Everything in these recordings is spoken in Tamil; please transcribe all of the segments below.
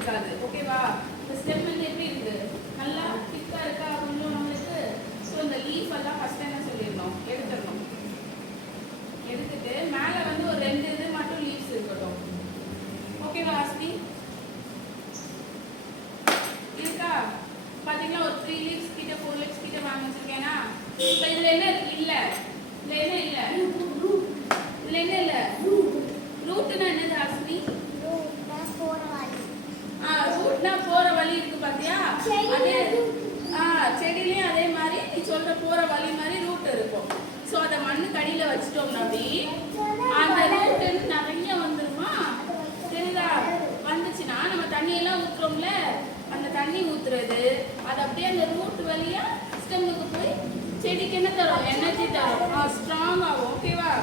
கொடுக்காது. ஓகேவா? இந்த ஸ்டெம் வந்து எப்படி இருக்கு, நல்லா திக்கா இருக்கா கொஞ்சம் நம்மளுக்கு. ஸோ இந்த லீஃப் எல்லாம் ஃபர்ஸ்ட் என்ன சொல்லிடணும், எடுத்துடணும். எடுத்துட்டு மேலே வந்து ஒரு 2 இது மட்டும் லீவ்ஸ் இருக்கட்டும். ஓகேவா ஹாஸ்னி? இருக்கா? பார்த்தீங்களா ஒரு 3 லீவ்ஸ் கிட்ட 4 லீவ்ஸ் கிட்ட வாங்க வச்சிருக்கேனா? இப்போ இதில் என்ன இருக்கு, இல்லை இதில் என்ன இல்லை, இதில் என்ன இல்லை, ரூட்னா என்னது ஹாஸ்னி? ரூட்னா போற வழி இருக்கு பாத்தியா? அதே செடியிலயும் அதே மாதிரி நீ சொல்ற போற வழி மாதிரி ரூட் இருக்கும். ஸோ அதை மண்ணுக்கு அடியில வச்சுட்டோம்னா அப்படி அந்த ரூட் நிறைய வந்துருமா? தெரியுதா? வந்துச்சுன்னா நம்ம தண்ணியெல்லாம் ஊத்துறோம்ல, அந்த தண்ணி ஊத்துறது அது அப்படியே அந்த ரூட் வழியா ஸ்டெம்முக்கு போய் செடிக்கு என்ன தரும், எனர்ஜி தரும், ஸ்ட்ராங் ஆகும். ஓகேவா?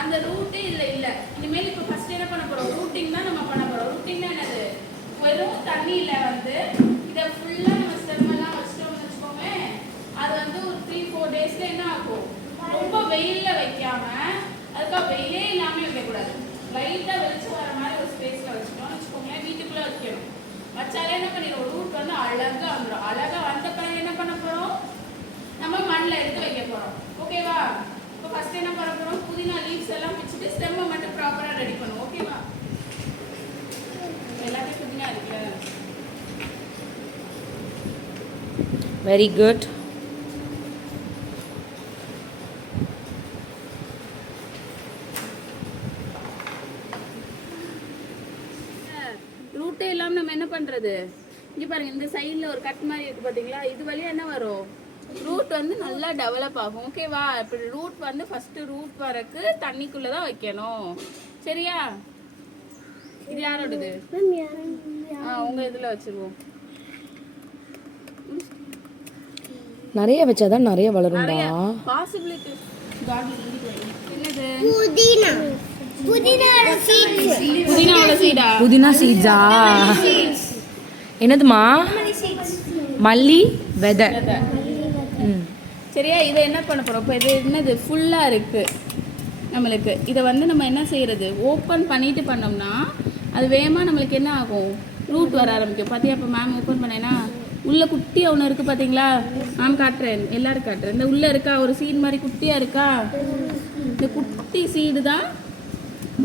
அந்த ரூட்டே இல்லை இல்லை. இனிமேல் இப்போ ஃபர்ஸ்ட் என்ன பண்ண போறோம், ரூட்டிங் தான் நம்ம பண்ண போறோம். ரூட்டிங்னா என்னது, வெறும் தண்ணியில வந்து இதை ஃபுல்லா நம்ம ஸ்டெம் எல்லாம் வச்சிட்டோம்னு வச்சுக்கோங்க. அது வந்து ஒரு 3-4 டேஸ்ல என்ன ஆகும், ரொம்ப வெயில்ல வைக்காம, அதுக்காக வெயிலே இல்லாம வைக்கக்கூடாது, லைட்டா வெளிச்சம் வர மாதிரி ஒரு ஸ்பேஸ்ல வச்சுட்டோம்னு வச்சுக்கோங்க. வீட்டுக்குள்ள வைக்கணும். வச்சாலே என்ன பண்ணிடும், ரூட் வந்து அழகா வந்துடும். அழகா வந்த பிறகு என்ன பண்ண போறோம், நம்ம மண்ணில் எடுத்து வைக்க போறோம். ஓகேவா? இப்போ ஃபர்ஸ்ட் என்ன பண்ண போறோம், புதினா லீவ்ஸ் எல்லாம் பிச்சுட்டு ஸ்டெம்மை மட்டும் ப்ராப்பரா ரெடி பண்ணுவோம். ஓகேவா? எல்லாத்தையும் புதினா இருக்குல்ல. Very good. ரூட்டே இல்லாமல் நம்ம என்ன பண்றது, இங்க பாருங்க இந்த சைடில் ஒரு கட் மாதிரி இருக்கு பாத்தீங்களா, இது வழியா என்ன வரும், ரூட் வந்து நல்லா டெவலப் ஆகும். ஓகேவா? இப்படி ரூட் வந்து ஃபர்ஸ்ட் ரூட் வரக்கு தண்ணிக்குள்ள தான் வைக்கணும். சரியா? இது யாரோடது? உங்க இதுல வச்சிருவோம். நிறைய வச்சாதான் நிறைய வளரும்டா. பாசிபிலிட்டி என்னது, புதினாவோட சீடா? புதினா சீட்ஸா? என்னதுமா? மல்லி விதை. சரியா? இதை என்ன பண்ண போறோம், இப்போ இது என்னது ஃபுல்லா இருக்கு நம்மளுக்கு. இதை வந்து நம்ம என்ன செய்யறது, ஓப்பன் பண்ணிட்டு பண்ணோம்னா அது வேகமா நம்மளுக்கு என்ன ஆகும், ரூட் வர ஆரம்பிக்கும். பார்த்தியா? இப்போ மேம் ஓப்பன் பண்ணேன்னா உள்ள குட்டியா ஒன்று இருக்கு பாத்தீங்களா? மேம் காட்டுறேன், எல்லாரும் காட்டுறேன். இந்த உள்ள இருக்கா ஒரு சீடு மாதிரி குட்டியா இருக்கா, இந்த குட்டி சீடு தான்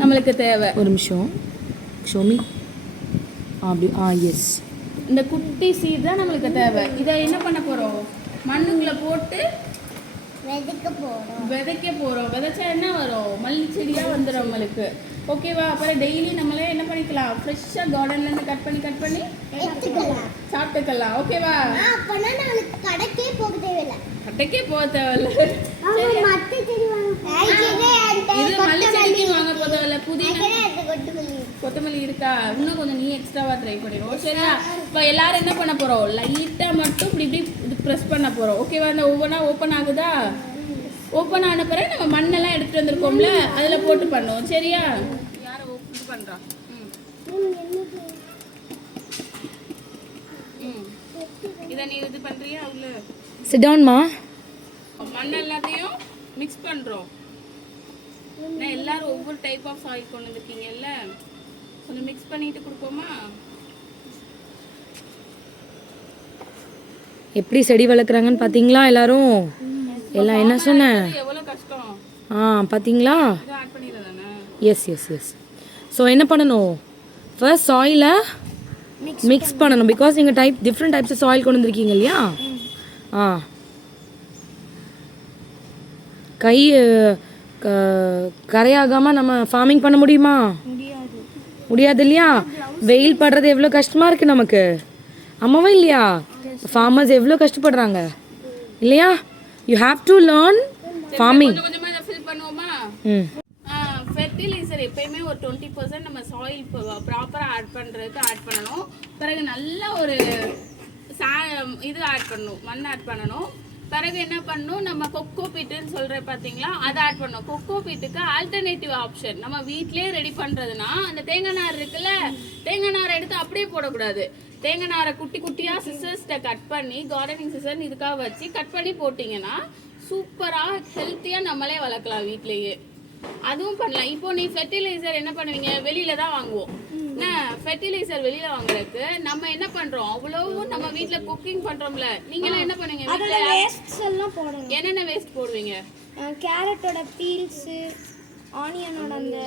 நம்மளுக்கு தேவை. ஒரு நிமிஷம் ஷோமி. அப்படி எஸ், இந்த குட்டி சீடு தான் நம்மளுக்கு தேவை. இதை என்ன பண்ண போறோம், மண்ணுக்குள்ள போட்டு விதைக்க போறோம். விதைச்சா என்ன வரும், மல்லி செடியா வந்துடும் நம்மளுக்கு. ஓகேவா? அப்புறம் டெய்லி நம்மளே என்ன பண்ணிக்கலாம், ஃப்ரெஷ்ஷா கார்டன்ல இருந்து கட் பண்ணி சாப்பிட்டுக்கலாம். ஓகேவா? கடைக்கே போக தேவையில்லை. இது மல்லி செடிக்கு வாங்க போக தேவையில்ல. புதினா கொத்தமல்லி இருக்கா, இன்னும் கொஞ்சம் நீ எக்ஸ்ட்ராவா ட்ரை பண்ணிடுவோம். சரியா? இப்போ எல்லாரும் என்ன பண்ண போறோம், லைட்டா மட்டும் இப்படி இது ப்ரெஸ் பண்ண போறோம். ஓகேவா? இந்த ஒவ்வொன்றா ஓப்பன் ஆகுதா, ஓப்பன் ஆன பிறகு நம்ம மண்ணெல்லாம் எடுத்துட்டு வந்திருக்கோம்ல அதுல போட்டு பண்ணுவோம். சரியா? யாரை இது பண்றா? இதை நீ இது பண்றியா? உள்ள சிட் டவுன்மா. மண் எல்லாத்தையும் மிக்ஸ் பண்றோம். நான் எல்லாரும் ஒவ்வொரு டைப் ஆஃப் சாயில் கொண்டு வந்திருக்கீங்கல்ல, கொஞ்சம் மிக்ஸ் பண்ணிட்டு கொடுப்போமா? எப்படி செடி வளர்க்குறாங்கன்னு பார்த்தீங்களா எல்லாரும்? எல்லாம் என்ன சொன்னேன், எவ்வளோ கஷ்டம். பார்த்தீங்களா? இதை ஆட் பண்ணிடுறதானே? Yes yes yes. ஸோ என்ன பண்ணணும், ஃபர்ஸ்ட் சாயிலை மிக்ஸ் பண்ணணும். பிகாஸ் நீங்கள் டிஃப்ரெண்ட் டைப்ஸ் ஆஃப் சாயில் கொண்டு வந்திருக்கீங்க இல்லையா? கை கரையாகாமல் நம்ம ஃபார்மிங் பண்ண முடியுமா? முடியாது இல்லையா? வெயில் படுறது எவ்வளோ கஷ்டமாக இருக்குது நமக்கு, ஆமாவா இல்லையா? ஃபார்மர்ஸ் எவ்வளோ கஷ்டப்படுறாங்க இல்லையா? You have to learn farming. கொஞ்சமாக இதை ஃபில் பண்ணுவோமா? ஃபெர்டிலைசர் எப்பயுமே ஒரு 20% நம்ம சாயில் ப்ராப்பராக ஆட் பண்ணுறதுக்கு ஆட் பண்ணணும். பிறகு நல்ல ஒரு இது ஆட் பண்ணணும், மண் ஆட் பண்ணணும். பிறகு என்ன பண்ணணும், நம்ம கொக்கோ பீட்டுன்னு சொல்கிறேன் பார்த்தீங்களா, அதை ஆட் பண்ணணும். கொக்கோ பீட்டுக்கு ஆல்டர்னேட்டிவ் ஆப்ஷன் நம்ம வீட்டிலே ரெடி பண்ணுறதுனா, அந்த தேங்காய் நார் இருக்குல்ல, தேங்காய் நாரை எடுத்து அப்படியே போடக்கூடாது. தேங்காய் நாரை குட்டி குட்டியாக சிசர்ஸ்ட்டை கட் பண்ணி, கார்டனிங் சிசர் இதுக்காக வச்சு கட் பண்ணி போட்டிங்கன்னா சூப்பராக ஹெல்த்தியாக நம்மளே வளர்க்கலாம் வீட்லேயே. அதுவும் பண்ணலாம். இப்போ நீ ஃபெர்டிலைசர் என்ன பண்ணுவீங்க, வெளியில தான் வாங்குவோம். என்ன ஃபெர்டிலைசர் வெளியில வாங்குறதுக்கு நம்ம என்ன பண்றோம், அவ்வளவும் நம்ம வீட்ல குக்கிங் பண்றோம்ல, நீங்களாம் என்ன பண்ணுவீங்க வீட்ல? வேஸ்ட்ஸ் எல்லாம் போடணும். என்னென்ன வேஸ்ட் போடுவீங்க? கேரட்டோட பீல்ஸ், ஆனியனோட அந்த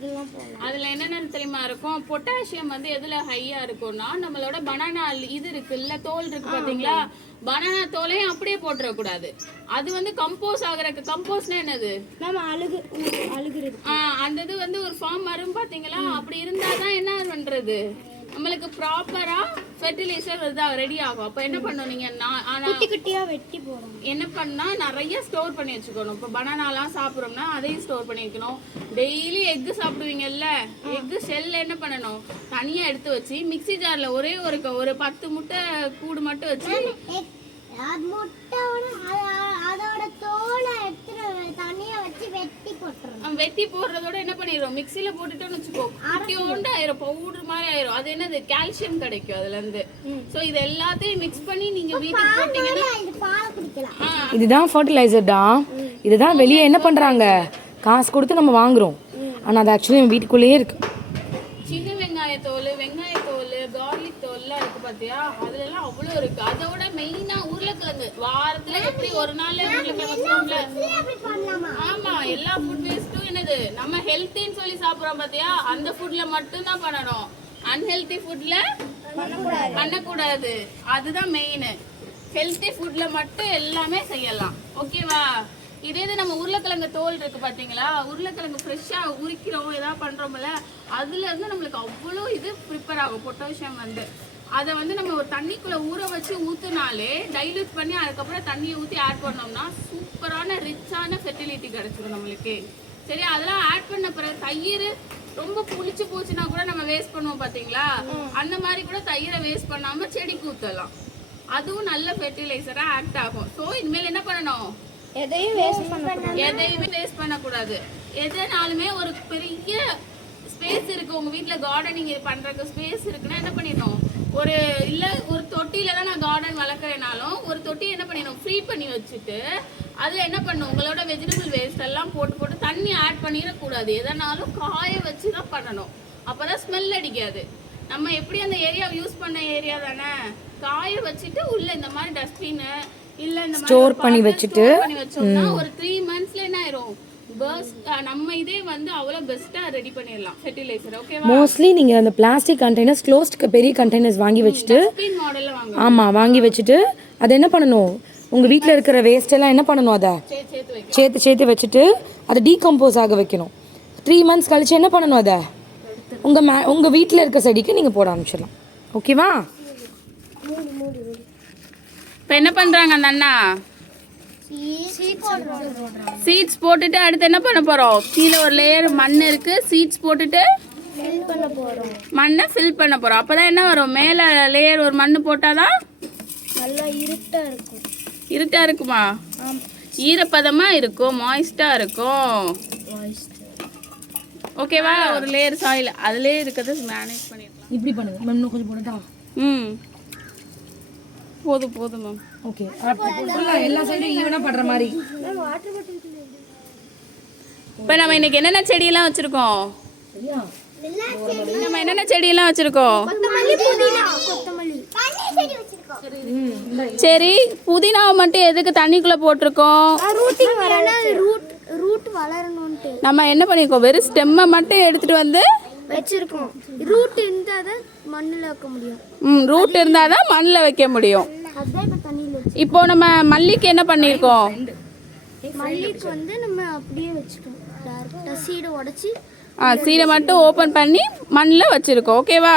இதெல்லாம் போடலாம். அதுல என்னென்ன தெரியுமா இருக்கும்? பொட்டாசியம் வந்து எதுல ஹையா இருக்கும்னா நம்மளோட பனானா இது இருக்குல்ல, தோல் இருக்கு பாத்தீங்களா, பனானா தோலையும் அப்படியே போட்டுற கூடாது. அது வந்து கம்போஸ் ஆகுறதுக்கு, கம்போஸ்னா என்னது மேம் அழுகுறது. அந்த இது வந்து ஒரு ஃபார்ம் வரும் பாத்தீங்களா, அப்படி இருந்தாதான் என்ன பண்றது, நம்மளுக்கு ப்ராப்பரா ஃபெர்டிலைசர் ரெடி ஆகும். அப்ப என்ன பண்ணணும் நீங்க, குட்டி குட்டியா வெட்டி போடணும். என்ன பண்ணா நிறைய ஸ்டோர் பண்ணி வச்சுக்கணும். இப்போ பனானாலாம் சாப்பிட்றோம்னா அதையும் ஸ்டோர் பண்ணி வைக்கணும். டெய்லி எக்கு சாப்பிடுவீங்கல்ல, எக்கு ஷெல்ல என்ன பண்ணணும், தனியா எடுத்து வச்சு மிக்ஸி ஜார்ல ஒரே ஒரு 10 முட்டை கூடு மட்டும் வச்சு அதோட தோலை எடுத்து தனியா வச்சு வெட்டி போட்டுறோம். வெட்டி போடுறதோட என்ன பண்ணிடுறோம், மிக்ஸில போட்டுட்டோம்னு வச்சுக்கோ, குட்டியோண்டு ஆயிரும், பவுடர் மாதிரி ஆயிரும். அது என்னது, கால்சியம் கிடைக்கும் அதுல இருந்து. சோ இது எல்லாத்தையும் மிக்ஸ் பண்ணி நீங்க வீட்டுக்கு போட்டீங்கன்னா பால் குடிக்கலாம். இதுதான் ஃபர்டிலைசர்டா. இதுதான் வெளியே என்ன பண்றாங்க, காசு கொடுத்து நம்ம வாங்குறோம், ஆனா அது ஆக்சுவலி வீட்டுக்குள்ளேயே இருக்கு. சின்ன வெங்காயத்தோல், வெங்காயத்தோல், கார்லிக் தோல்லாம் இருக்கு பாத்தியா, அதுல எல்லாம் அவ்வளோ இருக்கு. அதோட மெயினா உருளைக்கிழங்கு, வாரத்துல எப்படி ஒரு நாள் உருளைக்கிழங்கு வச்சுக்கோங்களேன். ஆமா, எல்லா ஃபுட் வேஸ்ட்டும் என்னது நம்ம ஹெல்த்தின்னு சொல்லி சாப்பிடுறோம் பாத்தியா, அந்த ஃபுட்ல மட்டும் தான் பண்ணணும், அன்ஹெல்தி ஃபுட்ல பண்ணக்கூடாது. அதுதான் மெயின். ஹெல்த்தி ஃபுட்ல மட்டும் எல்லாமே செய்யலாம். ஓகேவா? இதே இது நம்ம உருளைக்கிழங்கு தோல் இருக்கு பாத்தீங்களா, உருளைக்கிழங்கு ஃப்ரெஷ்ஷா உரிக்கிறோம் ஏதாவது பண்றோம்ல, அதுல இருந்து நம்மளுக்கு அவ்வளோ இது ப்ரிப்பேர் ஆகும் பொட்டாசியம் வந்து. அதை வந்து நம்ம ஒரு தண்ணிக்குள்ள ஊற வச்சு ஊத்துனாலே டைல்யூட் பண்ணி அதுக்கப்புறம் தண்ணியை ஊற்றி ஆட் பண்ணோம்னா சூப்பரான ரிச்சான ஃபெர்டிலிட்டி கிடைச்சிடும் நம்மளுக்கு. சரி, அதெல்லாம் ஆட் பண்ண பிறகு தயிர் ரொம்ப புளிச்சு போச்சுன்னா கூட நம்ம வேஸ்ட் பண்ணுவோம் பாத்தீங்களா, அந்த மாதிரி கூட தயிரை வேஸ்ட் பண்ணாம செடிக்கு ஊத்தலாம். அதுவும் நல்ல ஃபெர்டிலைசரா ஆக்ட் ஆகும். ஸோ இனிமேல் என்ன பண்ணணும், எதையுமே வேஸ்ட் பண்ணக்கூடாது. எதனாலுமே ஒரு பெரிய ஸ்பேஸ் இருக்கு உங்க வீட்டுல, கார்டனிங் பண்றதுக்கு ஸ்பேஸ் இருக்குன்னா என்ன பண்ணிடணும், ஒரு தொட்டியில தான் நான் கார்டன் வளர்க்குறேனாலும் ஒரு தொட்டி என்ன பண்ணிடணும், ஃப்ரீ பண்ணி வச்சுட்டு அதுல என்ன பண்ணணும், உங்களோட வெஜிடபிள் வேஸ்ட் எல்லாம் போட்டு தண்ணி ஆட் பண்ணிடக்கூடாது. எதனாலும் காய வச்சு தான் பண்ணணும், அப்பதான் ஸ்மெல் அடிக்காது. நம்ம எப்படி அந்த ஏரியா யூஸ் பண்ண ஏரியா தானே, காய வச்சுட்டு உள்ள இந்த மாதிரி டஸ்ட்பின் இல்ல இந்த மாதிரி ஸ்டோர் பண்ணி வச்சோம்னா ஒரு 3 monthsல என்ன ஆயிரும், நம்ம இதே வந்து அவ்வளவு பெஸ்டா ரெடி பண்ணிடலாம் ஃபெர்டிலைசர். ஓகேவா? மோஸ்ட்லி நீங்க அந்த பிளாஸ்டிக் கண்டெய்னர்ஸ், க்ளோஸ்ட் பெரிய கண்டெய்னர்ஸ் வாங்கி வச்சுட்டு, மாடல்ல வாங்க. ஆமா, வாங்கி வச்சுட்டு அதை என்ன பண்ணணும், உங்க வீட்டில் இருக்கிற வேஸ்ட் எல்லாம் என்ன பண்ணணும், அதை சேர்த்து வச்சுட்டு அதை டீகம்போஸ் ஆக வைக்கணும். 3 months கழிச்சு என்ன பண்ணணும், அதை உங்க வீட்டில் இருக்க செடிக்கு நீங்க போட ஆரம்பிச்சிடலாம். ஓகேவா? இப்போ என்ன பண்றாங்க அந்த அண்ணா, சீட்ஸ் போட்டுட்டு அடுத்து என்ன பண்ண போறோம், கீழே ஒரு லேயர் மண் இருக்கு, சீட்ஸ் போட்டுட்டு மண்ணை ஃபில் பண்ண போறோம். அப்பதான் என்ன வரும், மேல லேயர் ஒரு மண் போட்டாதான் நல்லா இருட்டா இருக்கும். இருட்டா இருக்குமா, ஈரப்பதமா இருக்கும், மாய்ஸ்டா இருக்கும். ஓகேவா? ஒரு லேயர் சாயில் அதுலயே இருக்கிறத மேனேஜ் பண்ணிடலாம். இப்படி பண்ணுங்க, இன்னும் கொஞ்சம் போடட்டா? போதும் மேம். ஓகே, எல்லா சைடும் ஈவனா பண்ற மாதிரி. இப்போ நம்ம இன்னைக்கு என்னென்ன செடியெல்லாம் வச்சிருக்கோம், நம்ம என்னென்ன செடியெல்லாம் வச்சிருக்கோம், சரி, புதினாவை மட்டும் எதுக்கு தண்ணிக்குள்ள போட்டிருக்கோம், ரூட் வளரணும்னு நம்ம என்ன பண்ணிருக்கோம், வெறும் ஸ்டெம்மை மட்டும் எடுத்துட்டு வந்து வச்சிருக்கோம். ரூட் இருந்தாதான் மண்ணுல வைக்க முடியும். ரூட் இருந்தாதான் மண்ணில் வைக்க முடியும். இப்போ நம்ம மல்லிக்கு என்ன பண்ணிருக்கோம், மல்லிக்கு வந்து நம்ம அப்படியே வச்சுட்டோம், டைரக்டா சீடை உடைச்சி சீடை மட்டும் ஓபன் பண்ணி மண்ணில் வச்சிருக்கோம். ஓகேவா?